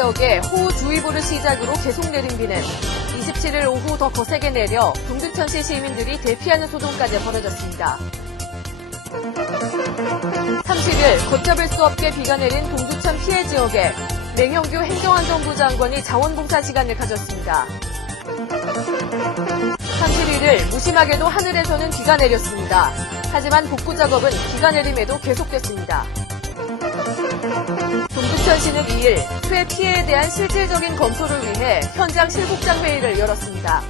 지역에 호우주의보를 시작으로 계속 내린 비는 27일 오후 더 거세게 내려 동두천시 시민들이 대피하는 소동까지 벌어졌습니다. 30일 걷잡을 수 없게 비가 내린 동두천 피해 지역에 맹형규 행정안전부 장관이 자원봉사 시간을 가졌습니다. 31일 무심하게도 하늘에서는 비가 내렸습니다. 하지만 복구 작업은 비가 내림에도 계속됐습니다. 동두천시는 2일 수해 피해에 대한 실질적인 검토를 위해 현장 실국장 회의를 열었습니다.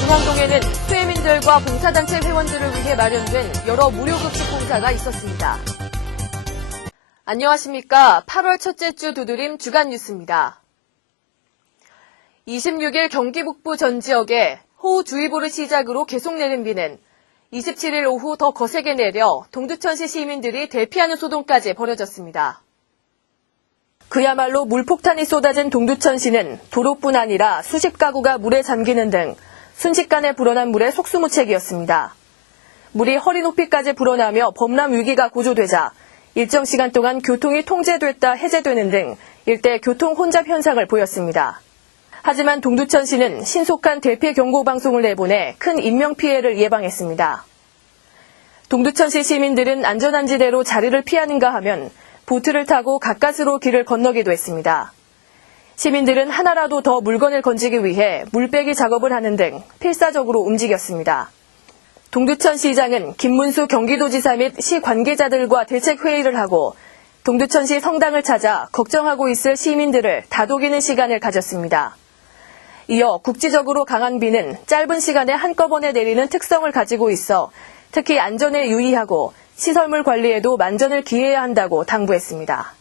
중앙동에는 수해민들과 봉사단체 회원들을 위해 마련된 여러 무료급식 봉사가 있었습니다. 안녕하십니까. 8월 첫째 주 두드림 주간 뉴스입니다. 26일 경기 북부 전 지역에 호우주의보를 시작으로 계속 내린 비는 27일 오후 더 거세게 내려 동두천시 시민들이 대피하는 소동까지 벌어졌습니다. 그야말로 물폭탄이 쏟아진 동두천시는 도로뿐 아니라 수십 가구가 물에 잠기는 등 순식간에 불어난 물에 속수무책이었습니다. 물이 허리 높이까지 불어나며 범람 위기가 고조되자 일정 시간 동안 교통이 통제됐다 해제되는 등 일대 교통 혼잡 현상을 보였습니다. 하지만 동두천시는 신속한 대피 경고 방송을 내보내 큰 인명피해를 예방했습니다. 동두천시 시민들은 안전한 지대로 자리를 피하는가 하면 보트를 타고 가까스로 길을 건너기도 했습니다. 시민들은 하나라도 더 물건을 건지기 위해 물빼기 작업을 하는 등 필사적으로 움직였습니다. 동두천시장은 김문수 경기도지사 및 시 관계자들과 대책회의를 하고 동두천시 성당을 찾아 걱정하고 있을 시민들을 다독이는 시간을 가졌습니다. 이어 국지적으로 강한 비는 짧은 시간에 한꺼번에 내리는 특성을 가지고 있어 특히 안전에 유의하고 시설물 관리에도 만전을 기해야 한다고 당부했습니다.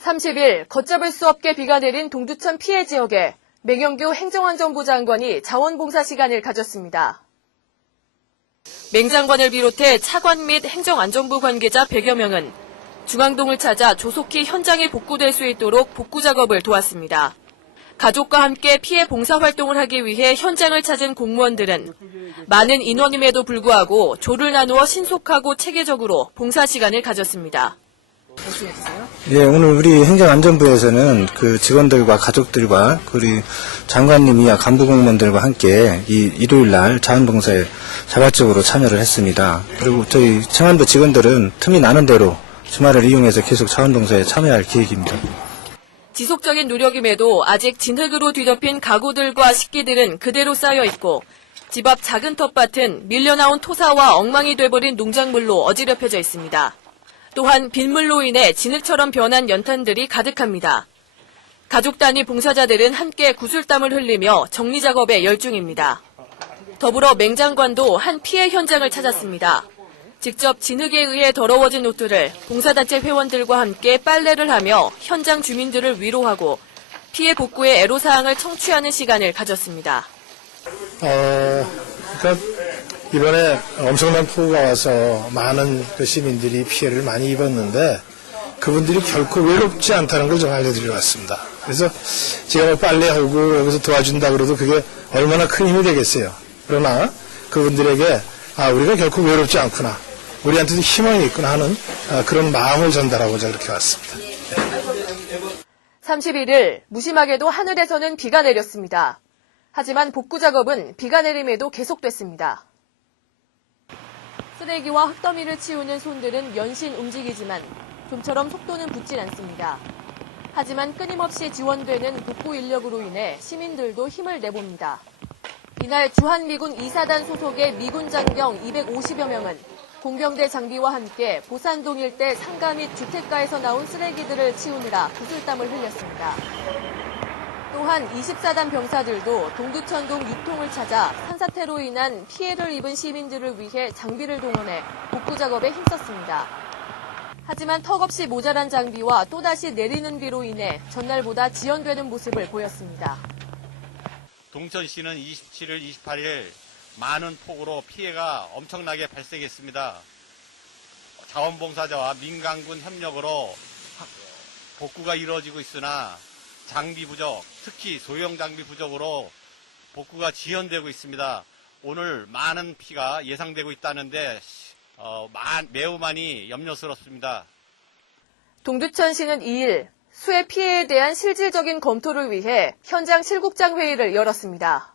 30일 걷잡을 수 없게 비가 내린 동두천 피해 지역에 맹형규 행정안전부 장관이 자원봉사 시간을 가졌습니다. 맹 장관을 비롯해 차관 및 행정안전부 관계자 100여 명은 중앙동을 찾아 조속히 현장에 복구될 수 있도록 복구 작업을 도왔습니다. 가족과 함께 피해 봉사활동을 하기 위해 현장을 찾은 공무원들은 많은 인원임에도 불구하고 조를 나누어 신속하고 체계적으로 봉사 시간을 가졌습니다. 예, 오늘 우리 행정안전부에서는 그 직원들과 가족들과 우리 장관님이야 간부 공무원들과 함께 이 일요일 날 자원봉사에 자발적으로 참여를 했습니다. 그리고 저희 청안부 직원들은 틈이 나는 대로 주말을 이용해서 계속 자원봉사에 참여할 계획입니다. 지속적인 노력임에도 아직 진흙으로 뒤덮인 가구들과 식기들은 그대로 쌓여 있고 집 앞 작은 텃밭은 밀려나온 토사와 엉망이 돼버린 농작물로 어지럽혀져 있습니다. 또한 빗물로 인해 진흙처럼 변한 연탄들이 가득합니다. 가족 단위 봉사자들은 함께 구슬땀을 흘리며 정리 작업에 열중입니다. 더불어 맹 장관도 한 피해 현장을 찾았습니다. 직접 진흙에 의해 더러워진 옷들을 봉사단체 회원들과 함께 빨래를 하며 현장 주민들을 위로하고 피해 복구의 애로사항을 청취하는 시간을 가졌습니다. 그러니까 이번에 엄청난 폭우가 와서 많은 시민들이 피해를 많이 입었는데 그분들이 결코 외롭지 않다는 걸 좀 알려드리러 왔습니다. 그래서 제가 뭐 빨래하고 여기서 도와준다 그래도 그게 얼마나 큰 힘이 되겠어요. 그러나 그분들에게 우리가 결코 외롭지 않구나. 우리한테도 희망이 있구나 하는 그런 마음을 전달하고자 그렇게 왔습니다. 31일 무심하게도 하늘에서는 비가 내렸습니다. 하지만 복구 작업은 비가 내림에도 계속됐습니다. 쓰레기와 흙더미를 치우는 손들은 연신 움직이지만 좀처럼 속도는 붙질 않습니다. 하지만 끊임없이 지원되는 복구 인력으로 인해 시민들도 힘을 내봅니다. 이날 주한미군 2사단 소속의 미군 장병 250여 명은 공병대 장비와 함께 보산동 일대 상가 및 주택가에서 나온 쓰레기들을 치우느라 구슬땀을 흘렸습니다. 또한 24단 병사들도 동두천동 6통을 찾아 산사태로 인한 피해를 입은 시민들을 위해 장비를 동원해 복구 작업에 힘썼습니다. 하지만 턱없이 모자란 장비와 또다시 내리는 비로 인해 전날보다 지연되는 모습을 보였습니다. 동천시는 27일, 28일 많은 폭우로 피해가 엄청나게 발생했습니다. 자원봉사자와 민간군 협력으로 복구가 이루어지고 있으나 장비 부족, 특히 소형 장비 부족으로 복구가 지연되고 있습니다. 오늘 많은 피가 예상되고 있다는데 매우 많이 염려스럽습니다. 동두천시는 2일 수해 피해에 대한 실질적인 검토를 위해 현장 실국장 회의를 열었습니다.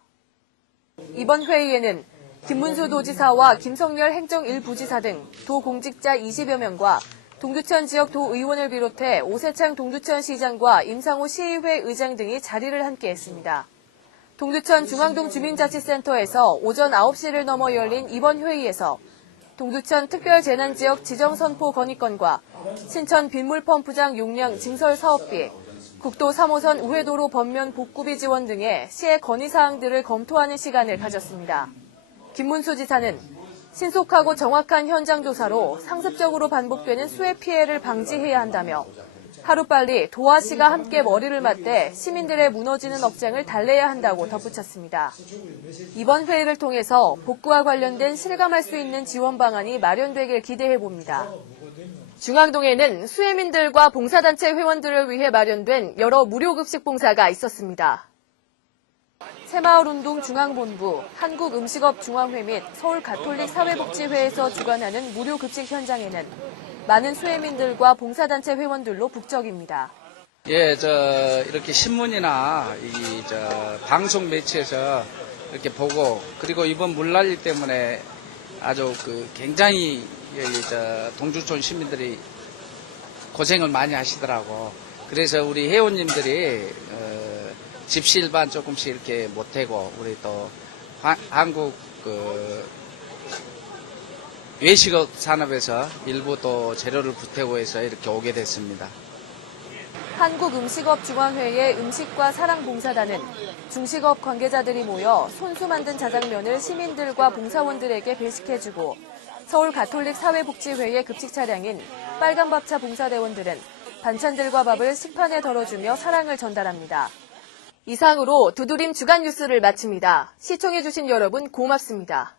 이번 회의에는 김문수 도지사와 김성열 행정 1부지사 등 도공직자 20여 명과 동두천 지역 도의원을 비롯해 오세창 동두천시장과 임상호 시의회 의장 등이 자리를 함께했습니다. 동두천 중앙동 주민자치센터에서 오전 9시를 넘어 열린 이번 회의에서 동두천 특별재난지역 지정선포 건의건과 신천 빗물펌프장 용량 증설 사업비, 국도 3호선 우회도로 번면 복구비 지원 등의 시의 건의사항들을 검토하는 시간을 가졌습니다. 김문수 지사는 신속하고 정확한 현장 조사로 상습적으로 반복되는 수해 피해를 방지해야 한다며 하루빨리 도와시가 함께 머리를 맞대 시민들의 무너지는 억장을 달래야 한다고 덧붙였습니다. 이번 회의를 통해서 복구와 관련된 실감할 수 있는 지원 방안이 마련되길 기대해봅니다. 중앙동에는 수해민들과 봉사단체 회원들을 위해 마련된 여러 무료급식 봉사가 있었습니다. 새마을운동 중앙본부, 한국음식업중앙회 및 서울가톨릭사회복지회에서 주관하는 무료급식 현장에는 많은 수해민들과 봉사단체 회원들로 북적입니다. 예, 이렇게 신문이나 방송 매체에서 이렇게 보고, 그리고 이번 물난리 때문에 아주 굉장히 동두천 시민들이 고생을 많이 하시더라고. 그래서 우리 회원님들이 집시일반 조금씩 이렇게 못하고, 우리 또 한국 외식업 산업에서 일부 또 재료를 보태고 해서 이렇게 오게 됐습니다. 한국음식업중앙회의 음식과 사랑봉사단은 중식업 관계자들이 모여 손수 만든 자장면을 시민들과 봉사원들에게 배식해주고, 서울가톨릭사회복지회의 급식 차량인 빨간밥차 봉사대원들은 반찬들과 밥을 식판에 덜어주며 사랑을 전달합니다. 이상으로 두드림 주간 뉴스를 마칩니다. 시청해주신 여러분 고맙습니다.